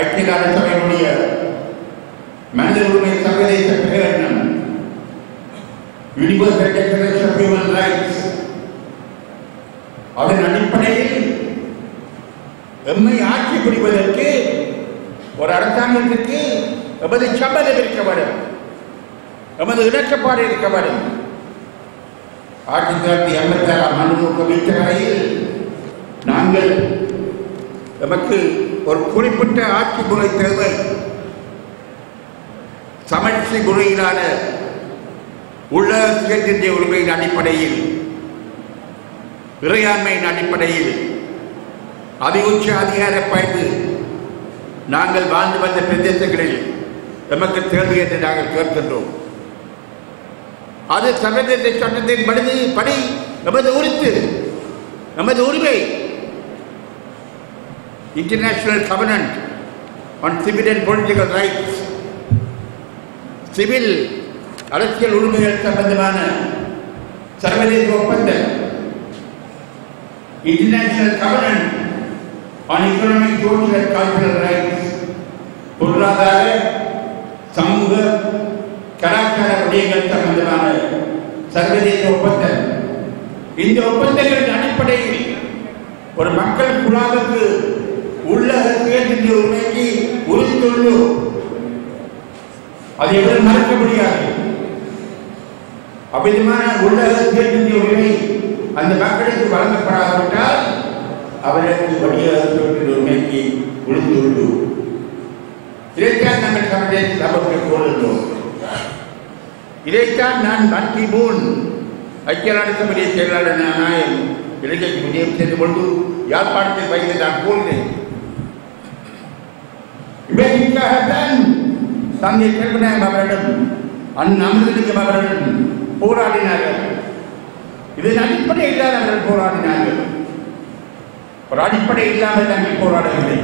ஐக்கிய நாடு சபையினுடைய மனித உரிமை சர்வதேச பிரகடனம் universal declaration of human rights அதன் அடிப்படையில் எம்மை ஆட்சி புரிவதற்கு ஒரு அரசாங்கத்திற்கு எமது சம்மதம் இருக்க வேண்டும். எமது இணக்கப்பாடு இருக்க வேண்டும். ஆயிரத்தி தொள்ளாயிரத்தி எண்பத்தி ஆறாம் ஆண்டு கவிழ்த்த வரையில் நாங்கள் எமக்கு ஒரு குறிப்பிட்ட ஆட்சி முறை தேவை சமர்ச்சி முறையிலான உள்ள சுயத்தின் உரிமையின் அடிப்படையில் இறையாண்மையின் அடிப்படையில் அதிகுச்ச அதிகார பயந்து நாங்கள் வாழ்ந்து வந்த பிரதேசங்களில் நமக்கு தேவை என்று நாங்கள் கேட்கின்றோம். அது சர்வதேச சட்டத்தின் படி படி நமது உரித்து நமது உரிமை International Covenant on Civil and Political Rights, civil அரசியல் உரிமைகள் சம்பந்தமான சர்வதேச ஒப்பந்தம். International covenant on economic social and cultural rights பொருளாதார சமூக கலாச்சார விடயங்கள் சம்பந்தமான சர்வதேச ஒப்பந்தம். இந்த ஒப்பந்தங்களின் அடிப்படையில் ஒரு மக்கள் குழாவுக்கு உள்ள சுயத்தின் உரிமைக்கு உறுதித்தொள்ளு அது எப்படி மறக்க முடியாது. அவ்விதமான உள்ள சுயத்தின் உரிமை அந்த மக்களுக்கு வழங்கப்படாவிட்டால் அவர்களுக்கு வழிய சுயத்தின் உரிமைக்கு உறுதித்தொள்ளு இதைத்தான் நாங்கள் சர்வதேச சபைக்கு கோருகிறோம் இதைத்தான் நான் பன் கி மூன் ஐக்கிய நாடு சபையை செயலாளர் நாயகம். இலங்கைக்கு விஜயம் செய்த கொண்டு யாழ்ப்பாணத்தில் வைத்து நான் கூறினேன் இவைக்காகத்தான் தந்தை கல்பநாயகம் அவரிடம் அந் அமிர்தலிங்கம் அவரிடம் போராடினார்கள் இதன் அடிப்படை இல்லாத அவர்கள் போராடினார்கள் ஒரு அடிப்படை இல்லாமல் நாங்கள் போராடவில்லை